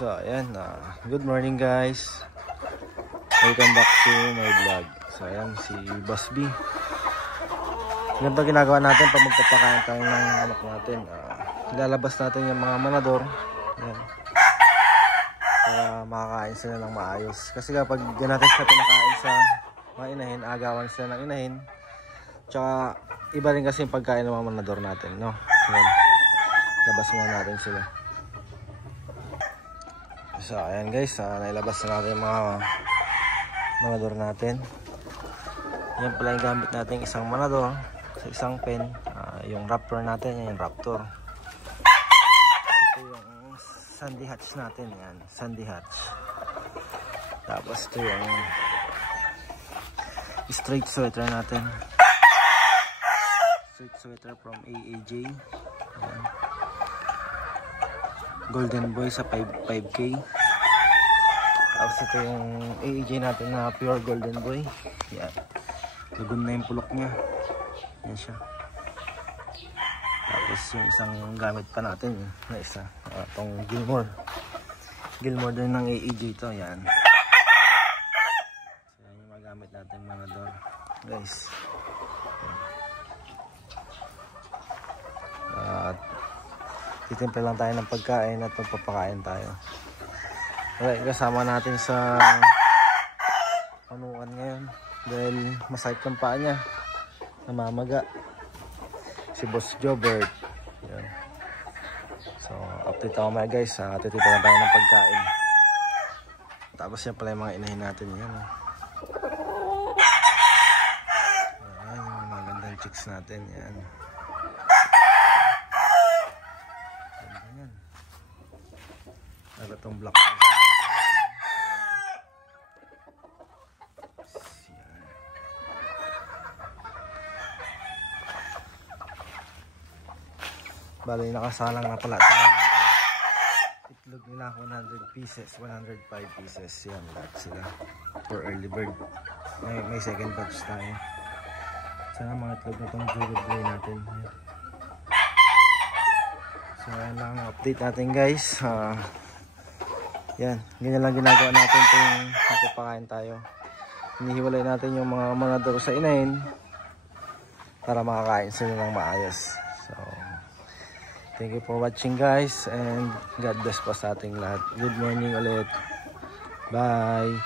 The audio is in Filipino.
So ayan, good morning guys. Welcome back to my vlog. So ayan, si Boss B. Yan ba ginagawa natin pag magpapakain tayo ng anak natin. Ilalabas natin yung mga manador. Ayan. Para makakain sila ng maayos. Kasi kapag di natin sila pinakain sa mga inahin, agawan sila ng inahin. Tsaka iba rin kasi yung pagkain ng mga manador natin, no? Ayan. Labas muna natin sila. So ayan guys, nailabas na natin yung mga manador natin. Yan pala yung gamit natin, isang manador sa isang pen. Yung raptor natin, yan yung raptor. Ito yung sandy hatch natin, yan, sandy hatch. Tapos ito yung straight sweater natin, straight sweater from AAJ. Yan. Golden Boy sa 5K. Tapos ito yung AAJ natin na pure Golden Boy. Yan. Lagun na yung pulok niya. Yan siya. Tapos yung isang gamit pa natin na isa. Itong Gilmore. Gilmore din ng AAJ ito. Yan. So yan yung magamit natin mga door. Guys. At titimple lang tayo ng pagkain at magpapakain tayo. Okay, kasama natin sa panukan ngayon dahil masakit ng paa niya, namamaga, si Boss Jobert. Yan. So update ako mga guys, titimple lang tayo ng pagkain. Tapos yan pala yung mga inahin natin. Yan, yan yung magandang chicks natin. Yan. Ano itong black yan. Bali nakasalang na pala tayo. Itlog nila 100 pieces, 105 pieces. Yan lahat sila for early bird. May second batch tayo. Sana mga itlog na itong jugod boy natin. So yan lang update natin guys. Yan, ganyan lang ginagawa natin kung napapakain tayo. Hinihiwalay natin yung mga manador sa inahin para makakain sila ng maayos. So, thank you for watching guys and God bless po sa ating lahat. Good morning ulit. Bye.